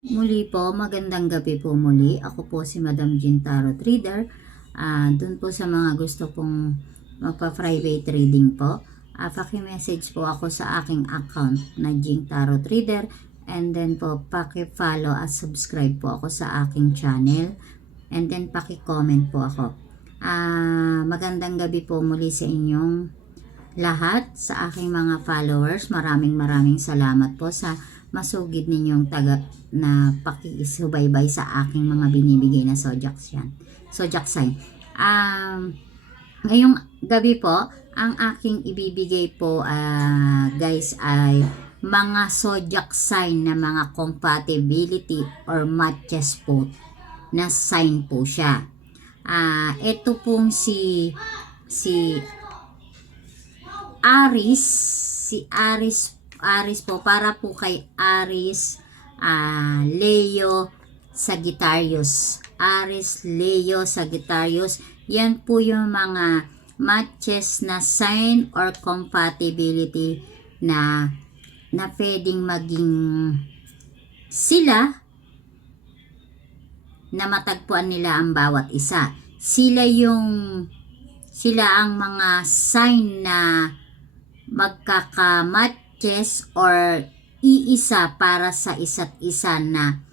Muli po, magandang gabi po muli. Ako po si Madam Jean Tarot Reader. Doon po sa mga gusto pong magpa-private reading po, paki-message po ako sa aking account na Jean Tarot Reader. And then po, paki-follow at subscribe po ako sa aking channel. And then paki-comment po ako. Magandang gabi po muli sa inyong lahat, sa aking mga followers. Maraming salamat po sa masugid ninyong na pakisubaybay sa aking mga binibigay na zodiac sign. Ngayong gabi po, ang aking ibibigay po guys ay mga zodiac sign na mga compatibility or matches po na sign po siya. Ito pong si Aries, Aries po, para po kay Aries, Leo, Sagittarius. Aries, Leo, Sagittarius. Yan po yung mga matches na sign or compatibility na pwedeng maging sila na matagpuan nila ang bawat isa. Sila ang mga sign na magkakamatches or iisa para sa isa't isa na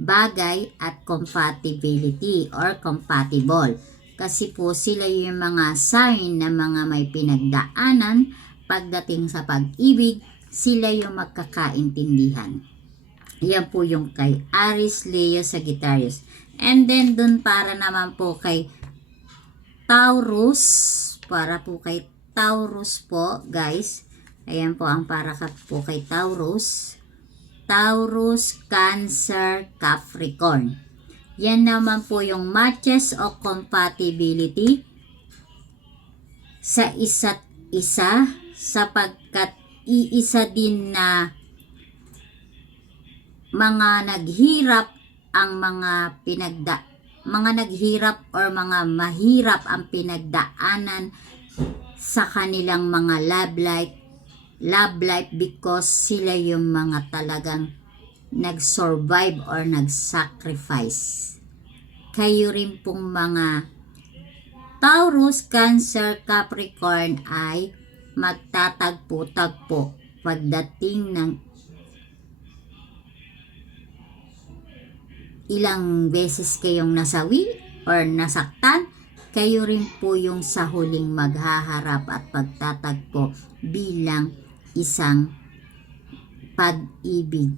bagay at compatibility or compatible. Kasi po sila yung mga sign na mga may pinagdaanan pagdating sa pag-ibig, sila yung magkakaintindihan. Yan po yung kay Aries, Leo, Sagittarius. And then dun para naman po kay Taurus, para po kay Taurus po guys. Ayan po ang para po kay Taurus. Taurus, Cancer, Capricorn. Yan naman po yung matches o compatibility sa isa't isa, sapagkat iisa din na mga naghirap ang mga naghirap or mga mahirap ang pinagdaanan sa kanilang mga love life because sila yung mga talagang nag-survive or nag-sacrifice. Kayo rin pong mga Taurus, Cancer, Capricorn ay magtatagpo-tagpo pagdating ng ilang beses kayong nasawi or nasaktan. Kayo rin po yung sa huling maghaharap at pagtatagpo bilang isang pag-ibig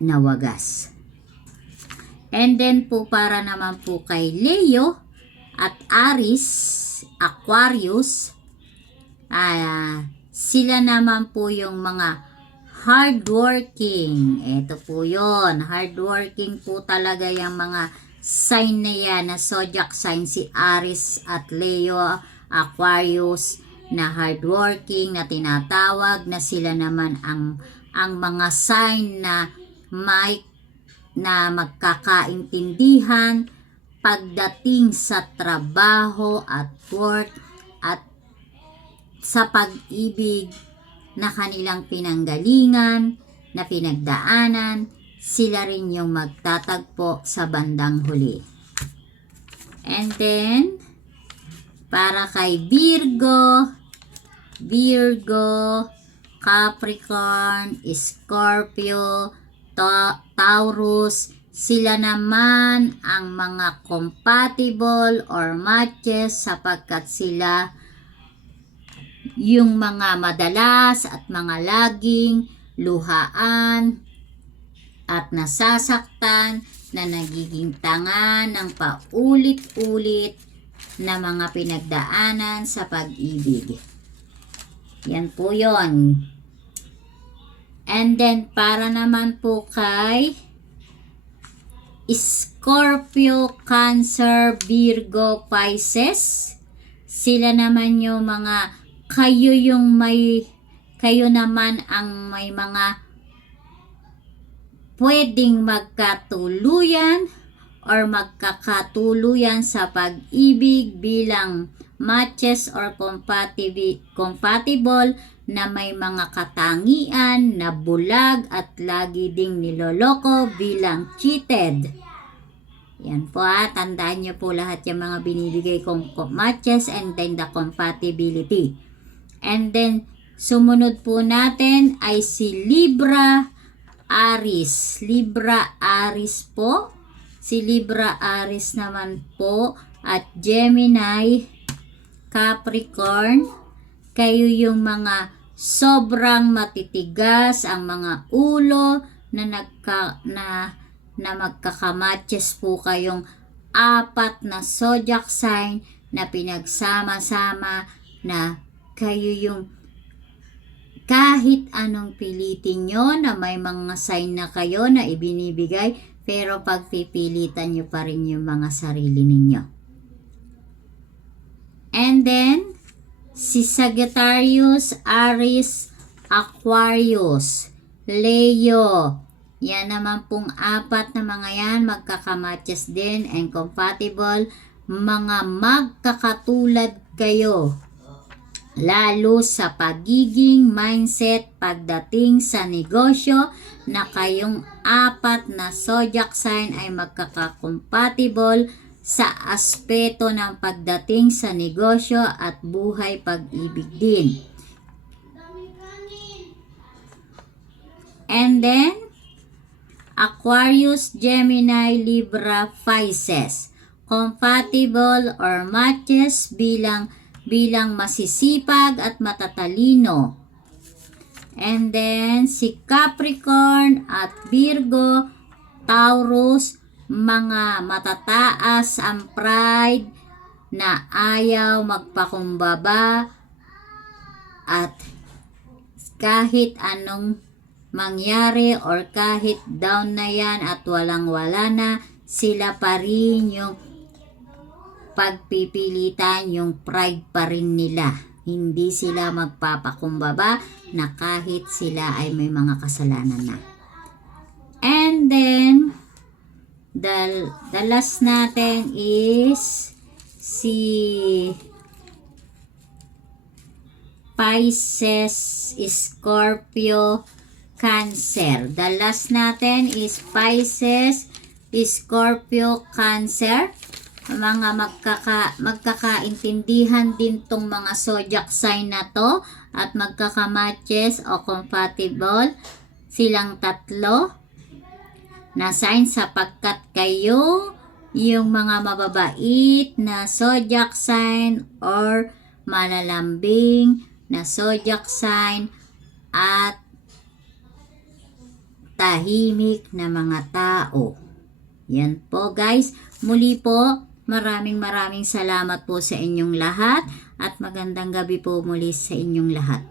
na wagas. And then po para naman po kay Leo at Aries, Aquarius, sila naman po yung mga hardworking. Ito po yun, hardworking po talaga yung mga sign na yan, na zodiac sign, si Aries at Leo, Aquarius, na hardworking, na tinatawag na sila naman ang mga sign na magkakaintindihan pagdating sa trabaho at work at sa pag-ibig na kanilang pinanggalingan, na pinagdaanan. Sila rin yung magtatagpo sa bandang huli. And then, para kay Virgo, Capricorn, Scorpio, Taurus, sila naman ang mga compatible or matches sapagkat sila yung mga madalas at mga laging luhaan at nasasaktan, na nagiging tanga ng paulit-ulit na mga pinagdaanan sa pag-ibig. Yan po yon. And then para naman po kay Scorpio, Cancer, Virgo, Pisces, sila naman yung mga kayo naman ang may mga pwedeng magkatuluyan or magkakatuluyan sa pag-ibig bilang matches or compatible na may mga katangian na bulag at lagi ding niloloko bilang cheated. Yan po tandaan nyo po lahat yung mga binibigay kong matches and then the compatibility. And then, sumunod po natin ay si Libra Aries. Libra Aries po. Si Libra Aries naman po at Gemini, Capricorn. Kayo yung mga sobrang matitigas ang mga ulo na magkakamatches po kayong apat na zodiac sign na pinagsama-sama na kayo yung kahit anong pilitin nyo na may mga sign na kayo na ibinibigay pero pagpipilitan nyo pa rin yung mga sarili ninyo. And then, si Sagittarius, Aries, Aquarius, Leo. Yan naman pong apat na mga yan, magkakamatches din and compatible. Mga magkakatulad kayo. Lalo sa pagiging mindset pagdating sa negosyo na kayong apat na zodiac sign ay magkakakompatible sa aspeto ng pagdating sa negosyo at buhay pag-ibig din. And then, Aquarius, Gemini, Libra, Pisces. Compatible or matches bilang masisipag at matatalino. And then, si Capricorn at Virgo, Taurus, mga matataas ang pride na ayaw magpakumbaba at kahit anong mangyari or kahit down na yan at walang-wala na, sila pa rin yung pagpipilitan, yung pride pa rin nila. Hindi sila magpapakumbaba na kahit sila ay may mga kasalanan na. And then, the last natin is si Pisces, Scorpio, Cancer. The last natin is Pisces, Scorpio, Cancer. Mga magkakaintindihan din tong mga zodiac sign na to at magkakamatches o compatible silang tatlo na sign sapagkat kayo yung mga mababait na zodiac sign or malalambing na zodiac sign at tahimik na mga tao. Yan po guys. Muli po, maraming salamat po sa inyong lahat at magandang gabi po muli sa inyong lahat.